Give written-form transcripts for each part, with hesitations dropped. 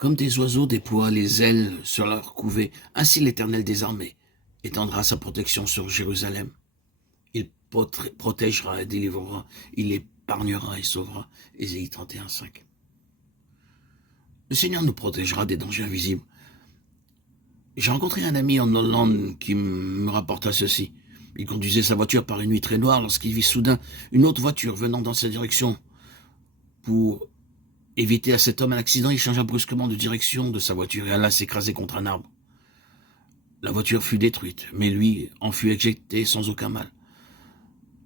Comme des oiseaux déploient les ailes sur leur couvée, ainsi l'Éternel des armées étendra sa protection sur Jérusalem. Il protégera et délivrera, il épargnera et sauvera. Ésaïe 31, 5. Le Seigneur nous protégera des dangers invisibles. J'ai rencontré un ami en Hollande qui me rapporta ceci. Il conduisait sa voiture par une nuit très noire lorsqu'il vit soudain une autre voiture venant dans sa direction. Pour éviter à cet homme un accident, il changea brusquement de direction de sa voiture et alla s'écraser contre un arbre. La voiture fut détruite, mais lui en fut éjecté sans aucun mal.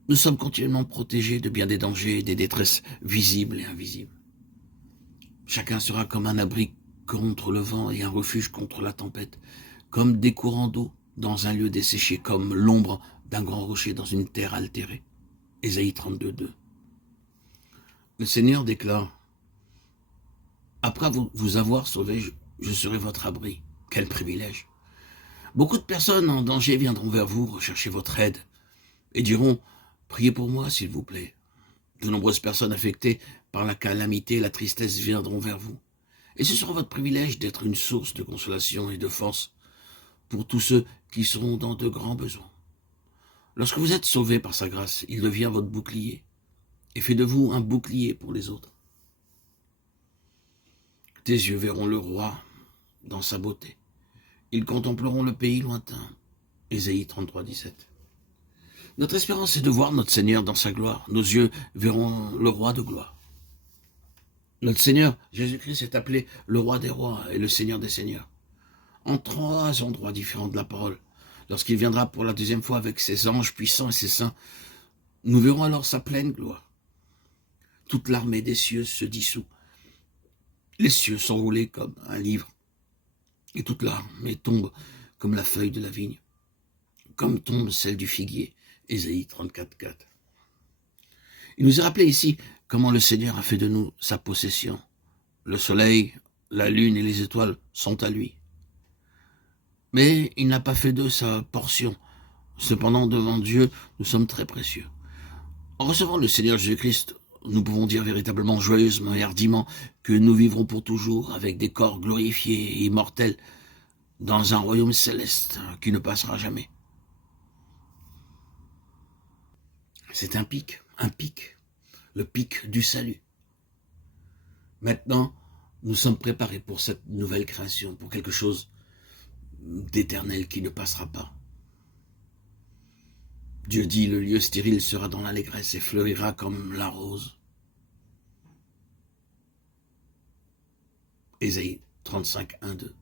Nous sommes continuellement protégés de bien des dangers et des détresses visibles et invisibles. Chacun sera comme un abri contre le vent et un refuge contre la tempête, comme des courants d'eau dans un lieu desséché, comme l'ombre d'un grand rocher dans une terre altérée. Ésaïe 32, 2. Le Seigneur déclare: après vous avoir sauvé, je serai votre abri. Quel privilège! Beaucoup de personnes en danger viendront vers vous rechercher votre aide et diront: priez pour moi, s'il vous plaît. De nombreuses personnes affectées par la calamité et la tristesse viendront vers vous. Et ce sera votre privilège d'être une source de consolation et de force pour tous ceux qui seront dans de grands besoins. Lorsque vous êtes sauvé par sa grâce, il devient votre bouclier et fait de vous un bouclier pour les autres. Tes yeux verront le roi dans sa beauté. Ils contempleront le pays lointain. Ésaïe 33, 17. Notre espérance est de voir notre Seigneur dans sa gloire. Nos yeux verront le roi de gloire. Notre Seigneur, Jésus-Christ, est appelé le roi des rois et le Seigneur des seigneurs. En 3 endroits différents de la parole. Lorsqu'il viendra pour la deuxième fois avec ses anges puissants et ses saints, nous verrons alors sa pleine gloire. Toute l'armée des cieux se dissout. Les cieux sont roulés comme un livre. Et toute l'armée tombe comme la feuille de la vigne, comme tombe celle du figuier. Ésaïe 34, 4. Il nous est rappelé ici comment le Seigneur a fait de nous sa possession. Le soleil, la lune et les étoiles sont à lui. Mais il n'a pas fait d'eux sa portion. Cependant, devant Dieu, nous sommes très précieux. En recevant le Seigneur Jésus-Christ, nous pouvons dire véritablement joyeusement et hardiment que nous vivrons pour toujours avec des corps glorifiés et immortels dans un royaume céleste qui ne passera jamais. C'est un pic, le pic du salut. Maintenant, nous sommes préparés pour cette nouvelle création, pour quelque chose d'éternel qui ne passera pas. Dieu dit: le lieu stérile sera dans l'allégresse et fleurira comme la rose. Ésaïe 35, 1, 2.